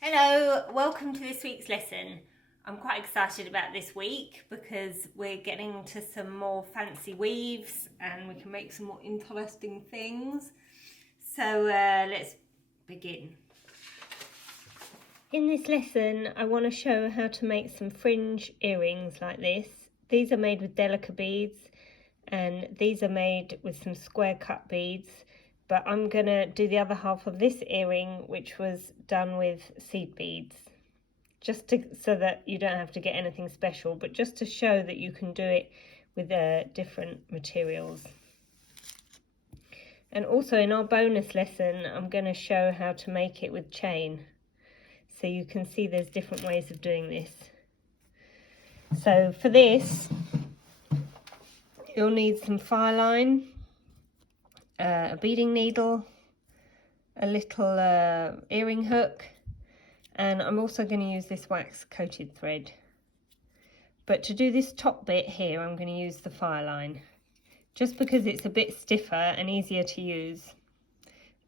Hello, welcome to this week's lesson. I'm quite excited about this week because we're getting to some more fancy weaves and we can make some more interesting things. So let's begin. In this lesson, I want to show how to make some fringe earrings like this. These are made with delicate beads and these are made with some square cut beads. But I'm going to do the other half of this earring, which was done with seed beads, so that you don't have to get anything special, but just to show that you can do it with different materials. And also in our bonus lesson, I'm going to show how to make it with chain. So you can see there's different ways of doing this. So for this, you'll need some fire line, a beading needle, a little earring hook, and I'm also going to use this wax coated thread. But to do this top bit here, I'm going to use the fire line, just because it's a bit stiffer and easier to use.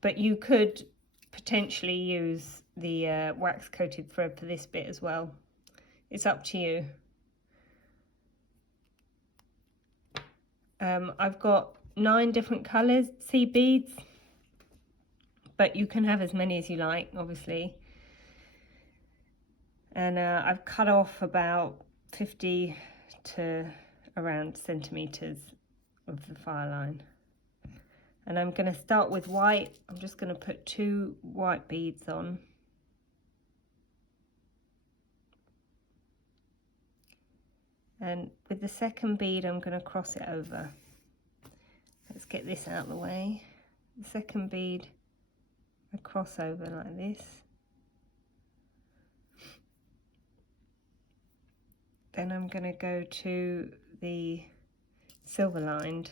But you could potentially use the wax coated thread for this bit as well. It's up to you. I've got 9 different colours seed beads, but you can have as many as you like, obviously. And I've cut off about 50 to around centimetres of the fire line. And I'm going to start with white. I'm just going to put 2 white beads on. And with the second bead, I'm going to cross it over. Let's get this out of the way. The second bead, I cross over like this. Then I'm going to go to the silver lined.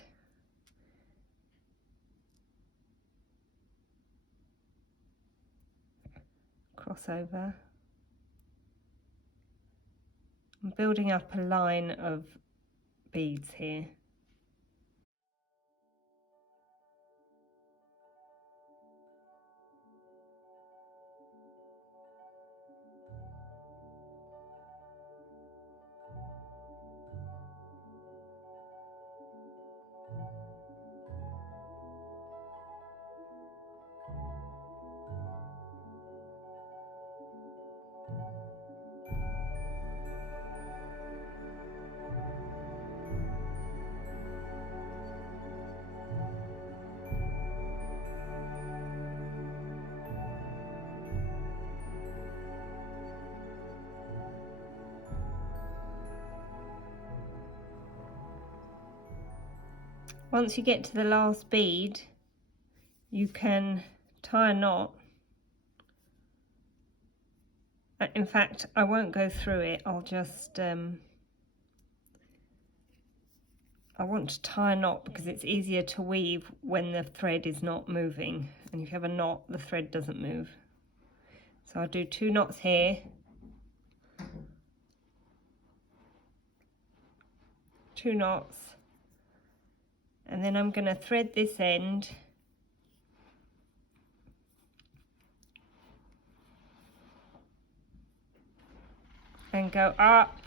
Cross over. I'm building up a line of beads here. Once you get to the last bead, you can tie a knot. In fact, I won't go through it. I'll just, I want to tie a knot because it's easier to weave when the thread is not moving. And if you have a knot, the thread doesn't move. So I'll do 2 knots here. 2 knots. And then I'm going to thread this end. And go up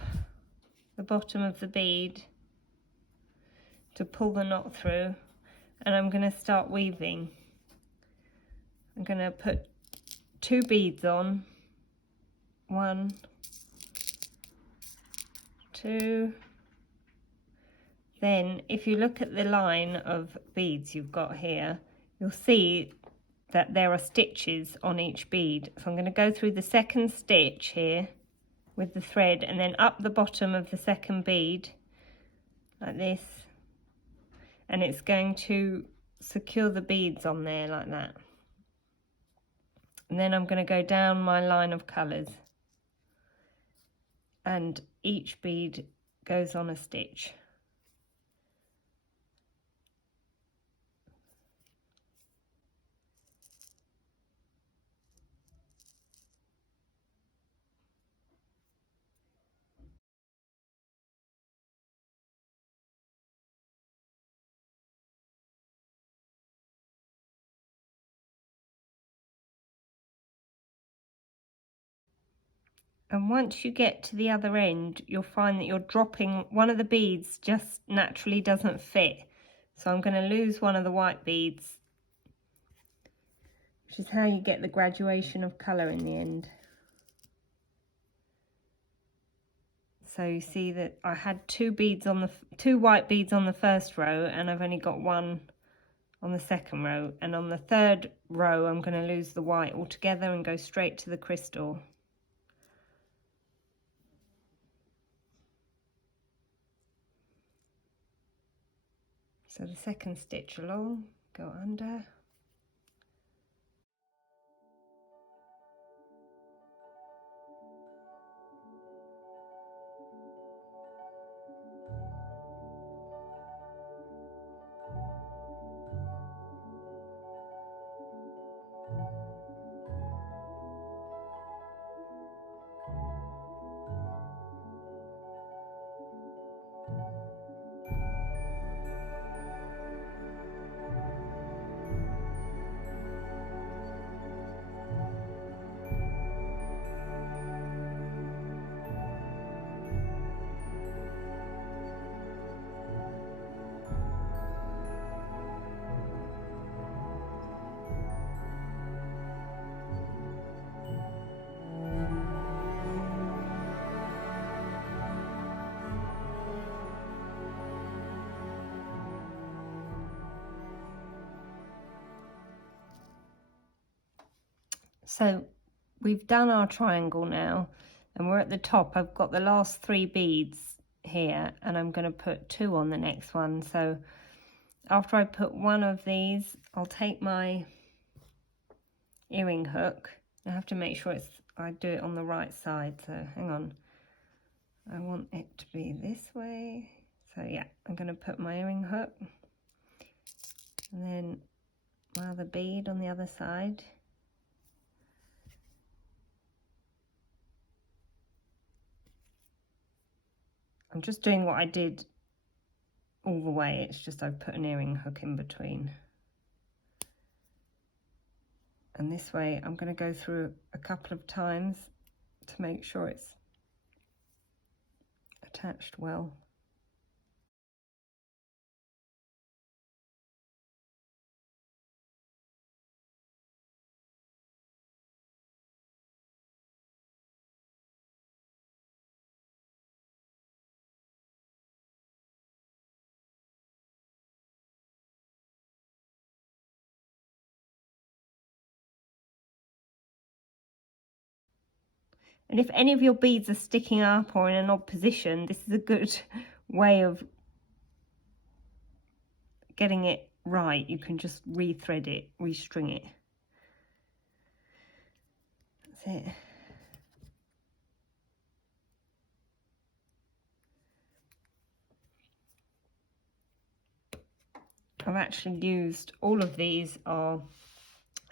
the bottom of the bead to pull the knot through, and I'm going to start weaving. I'm going to put 2 beads on, 1, 2. Then if you look at the line of beads you've got here, you'll see that there are stitches on each bead. So I'm going to go through the second stitch here with the thread and then up the bottom of the second bead like this, and it's going to secure the beads on there like that. And then I'm going to go down my line of colours, and each bead goes on a stitch. And once you get to the other end, you'll find that you're dropping one of the beads, just naturally doesn't fit. So I'm going to lose one of the white beads, which is how you get the graduation of colour in the end. So you see that I had two white beads on the first row, and I've only got one on the second row. And on the third row, I'm going to lose the white altogether and go straight to the crystal. So the second stitch along, go under. So we've done our triangle now, and we're at the top. I've got the last 3 beads here, and I'm going to put 2 on the next one. So after I put one of these, I'll take my earring hook. I have to make sure I do it on the right side, so hang on. I want it to be this way. So yeah, I'm going to put my earring hook and then my other bead on the other side. I'm just doing what I did all the way, it's just I've put an earring hook in between. And this way I'm going to go through a couple of times to make sure it's attached well. And if any of your beads are sticking up or in an odd position, this is a good way of getting it right. You can just re-thread it, re-string it. That's it. I've actually used all of these are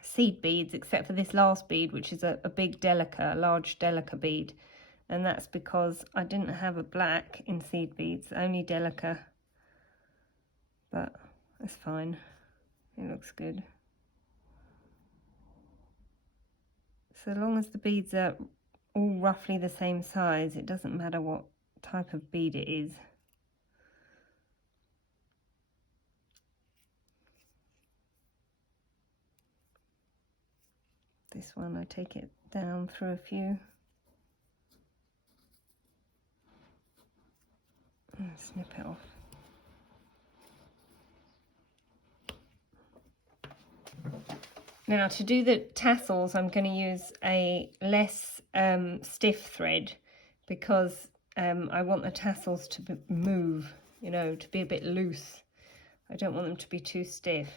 seed beads, except for this last bead, which is a big delica, a large delica bead. And that's because I didn't have a black in seed beads, only delica. But that's fine, it looks good. So long as the beads are all roughly the same size, it doesn't matter what type of bead it is. This one, I take it down through a few. And snip it off. Now to do the tassels, I'm going to use a less stiff thread because I want the tassels to move, you know, to be a bit loose. I don't want them to be too stiff.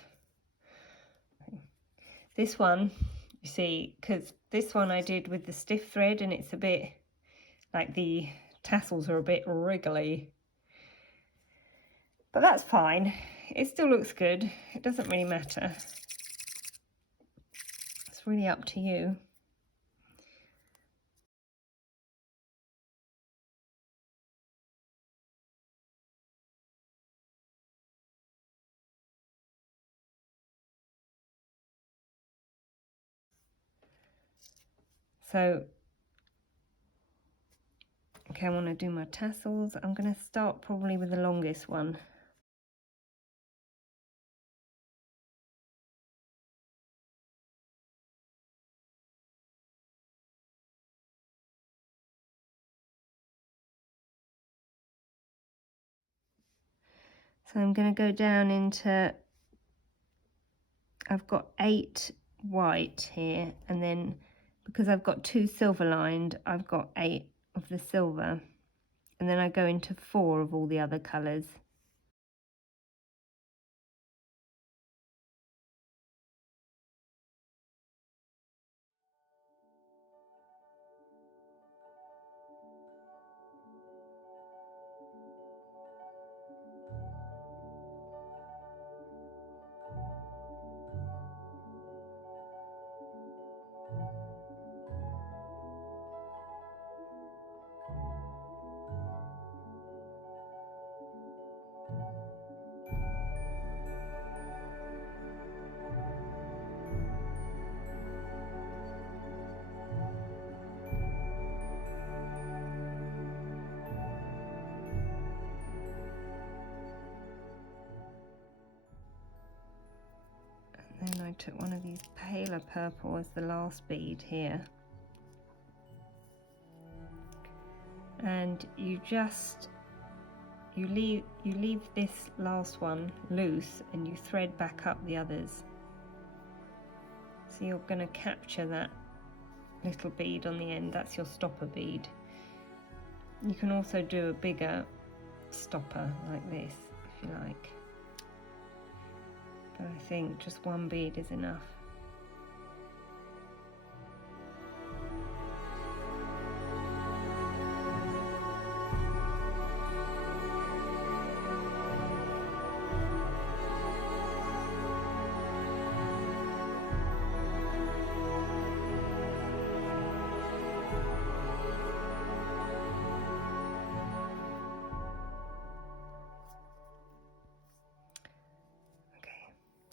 This one, you see, because this one I did with the stiff thread and it's a bit like the tassels are a bit wriggly. But that's fine. It still looks good. It doesn't really matter. It's really up to you. So Okay, I want to do my tassels. I'm going to start probably with the longest one. So I'm going to go down into, I've got 8 white here, and then because I've got 2 silver lined, I've got 8 of the silver, and then I go into 4 of all the other colours. And then I took one of these paler purple as the last bead here. And you leave this last one loose and you thread back up the others. So you're going to capture that little bead on the end. That's your stopper bead. You can also do a bigger stopper like this if you like, but I think just one bead is enough.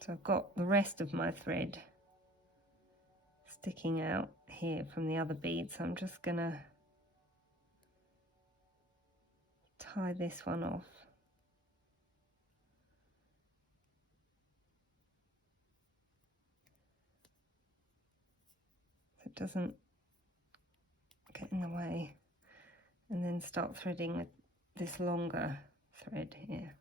So I've got the rest of my thread sticking out here from the other bead, so I'm just gonna tie this one off. So it doesn't get in the way, and then start threading with this longer thread here.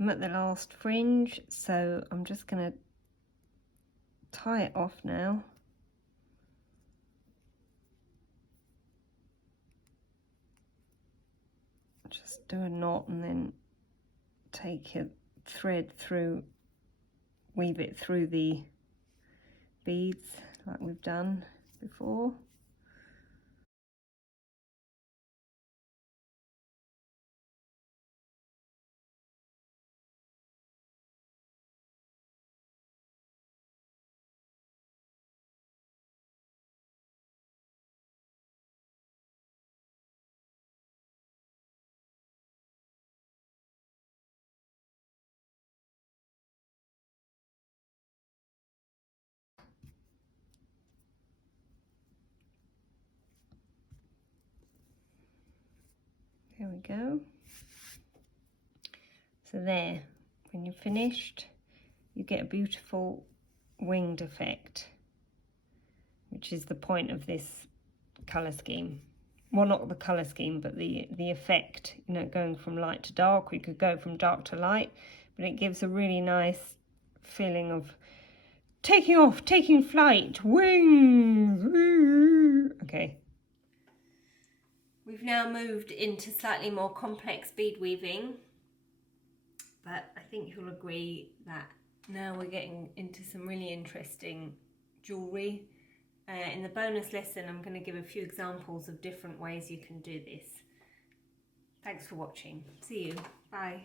I'm at the last fringe, so I'm just going to tie it off now. just do a knot and then take a thread through, weave it through the beads like we've done before. There we go. So there, when you're finished, you get a beautiful winged effect, which is the point of this colour scheme. Well, not the colour scheme, but the effect, you know, going from light to dark. We could go from dark to light, but it gives a really nice feeling of taking off, taking flight, wings. Okay. We've now moved into slightly more complex bead weaving, but I think you'll agree that now we're getting into some really interesting jewellery. In the bonus lesson, I'm going to give a few examples of different ways you can do this. Thanks for watching. See you. Bye.